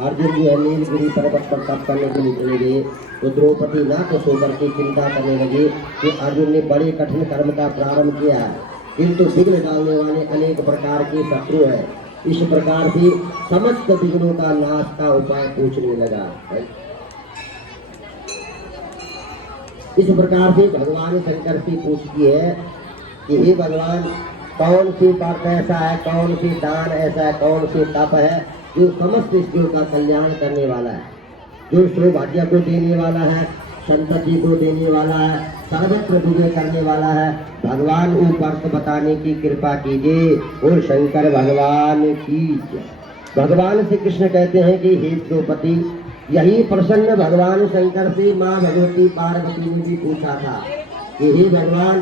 अर्जुन जो है नीलगिरी पर्वत पर तप करने के लिए चले गए, तो द्रौपदी ना तो सोकर के चिंता करने लगी कि अर्जुन ने बड़े कठिन कर्म का प्रारंभ किया है, किंतु विघ्न डालने वाले अनेक प्रकार के शत्रु है। इस प्रकार से समस्त विघ्नों का नाश का उपाय पूछने लगा। इस प्रकार से भगवान शंकर से पूछती है कि हे भगवान, कौन सी व्रत ऐसा है, कौन सी दान ऐसा है, कौन सी तप है जो समस्त स्त्रियों का कल्याण करने वाला है, जो सौभाग्य को देने वाला है, संतति को देने वाला है, सर्वत्र विजय करने वाला है। भगवान वो व्रत बताने की कृपा कीजिए। और शंकर भगवान की जय। भगवान श्री कृष्ण कहते हैं कि हे द्रौपदी, यही प्रसन्न भगवान शंकर से माँ भगवती पार्वती ने भी पूछा था कि हे भगवान,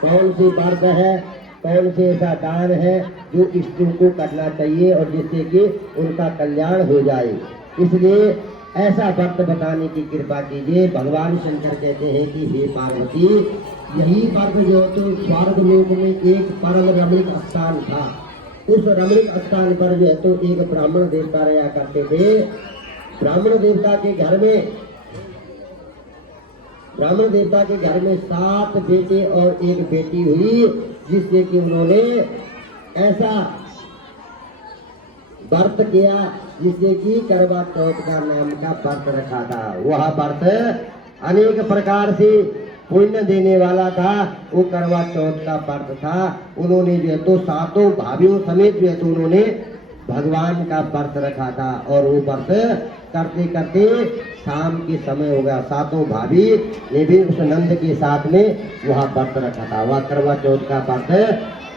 कौन सी व्रत है, कौन से ऐसा दान है जो स्त्रियों को करना चाहिए और जिससे कि उनका कल्याण हो जाए, इसलिए ऐसा व्रत बताने की कृपा कीजिए। भगवान शंकर कहते हैं कि हे पार्वती, यही व्रत जो तो स्वर्ग लोक में एक परम रमणीक स्थान था, उस रमणीक स्थान पर जो है तो एक ब्राह्मण देवता रहा करते थे। ब्राह्मण देवता के घर में 7 बेटे और एक बेटी हुई, जिससे कि उन्होंने ऐसा व्रत किया जिससे कि करवा चौथ का नाम का व्रत रखा था। वह व्रत अनेक प्रकार से पुण्य देने वाला था। वो करवा चौथ का व्रत था। उन्होंने जो है तो 7 भाभीियों समेत जो है तो उन्होंने भगवान का व्रत रखा था, और वो व्रत करते करते शाम के समय हो गया। 7 भाभी ने भी उस नंद के साथ में वह व्रत रखा था। वह करवा चौथ का व्रत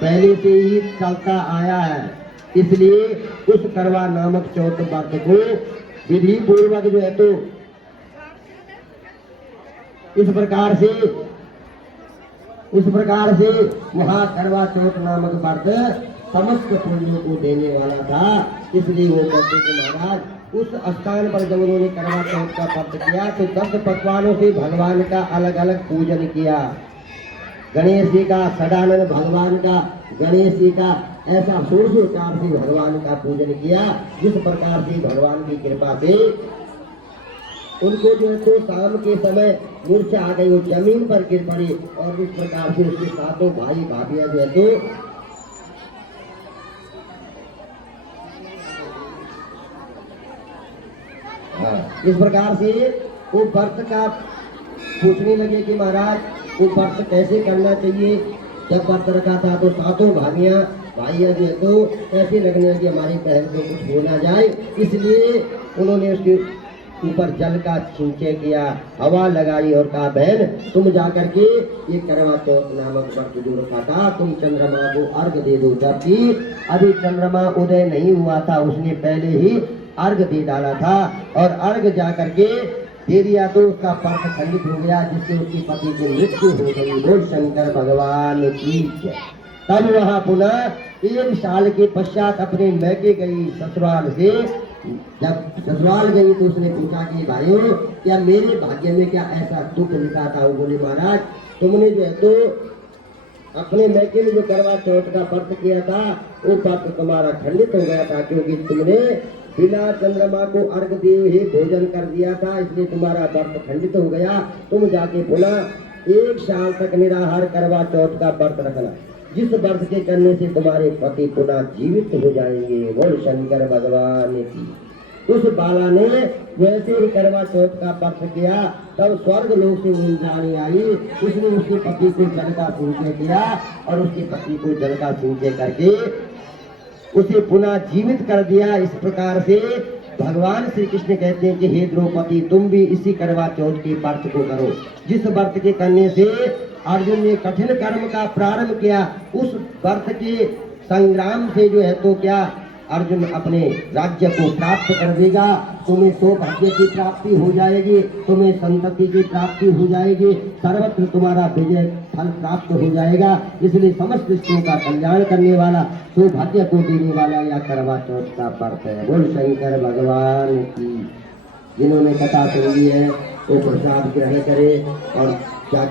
पहले से ही चलता आया है, इसलिए उस करवा नामक चौथ व्रत को विधि पूर्वक जो है तो इस प्रकार से वहाँ करवा चौथ नामक व्रत समस्त पुण्यों को देने वाला था। इसलिए वो कहते कि महाराज, उस स्थान पर जब उन्होंने करवा चौथ का व्रत किया तो 10 पकवानों से भगवान का अलग अलग पूजन किया। गणेश जी का, सदानंद भगवान का, गणेश जी का, ऐसा 16 से भगवान का पूजन किया। जिस प्रकार से भगवान की कृपा से उनको जो है तो शाम के समय मूर्छा आ गई, वो जमीन पर गिर पड़ी, और इस प्रकार से उसके 7 भाई भाभियां जो है तो इस प्रकार से वो व्रत का पूछने लगे कि महाराज, वो व्रत कैसे करना चाहिए। जब व्रत रखा था तो 7 भाइयां जो है तो कैसे लगने लगे हमारी बहन को कुछ हो ना जाए, इसलिए उन्होंने उसके ऊपर जल का छींचे किया, हवा लगाई और कहा, बहन तुम जाकर के ये करवा चौथ नामक व्रत जो रखा था, तुम चंद्रमा को अर्घ दे दो। जबकि अभी चंद्रमा उदय नहीं हुआ था, उसने पहले ही अर्घ दे डाला था, और अर्घ जा करके दे दिया तो उसका व्रत खंडित हो गया, जिससे उसकी पति की मृत्यु हो गई। बोल शंकर भगवान की जय। तब वह पुनः 1 साल के पश्चात अपने मैके गई ससुराल से। जब ससुराल गई तो उसने पूछा कि भाइयों, क्या मेरे भाग्य में क्या ऐसा दुख लिखा था। वो बोले, महाराज तुमने जो है तो अपने मैके में जो करवा चौथ का व्रत किया था, वो व्रत तुम्हारा खंडित हो गया था, क्योंकि तुमने बिना चंद्रमा को अर्घ दिए ही भोजन कर दिया था, इसलिए तुम्हारा व्रत खंडित हो गया। तुम जाके पुनः 1 साल तक निराहार करवा चौथ का व्रत रखना, जिस व्रत के करने से तुम्हारे पति पुनः जीवित हो जाएंगे। बोल शंकर भगवान की। उस बाला ने वैसे ही करवा चौथ का व्रत किया, तब स्वर्ग लोक से इंद्राणी आई। उसने उसके पति को जल का सिंचन किया, और उसके पति को जल का सिंचन करके उसे पुनः जीवित कर दिया। इस प्रकार से भगवान श्री कृष्ण कहते हैं कि हे द्रौपदी, तुम भी इसी करवा चौथ के व्रत को करो, जिस व्रत के करने से अर्जुन ने कठिन कर्म का प्रारंभ किया। उस व्रत के संग्राम से जो है तो क्या अर्जुन अपने राज्य को प्राप्त कर देगा। तुम्हें सौभाग्य की प्राप्ति हो जाएगी, तुम्हें संतति की प्राप्ति हो जाएगी, सर्वत्र तुम्हारा विजय फल प्राप्त हो जाएगा। इसलिए समस्त स्त्रियों का कल्याण करने वाला, सौभाग्य को देने वाला यह करवा चौथ का व्रत है। बोल शंकर भगवान की। जिन्होंने कथा सुनी है वो प्रसाद ग्रहण करे और क्या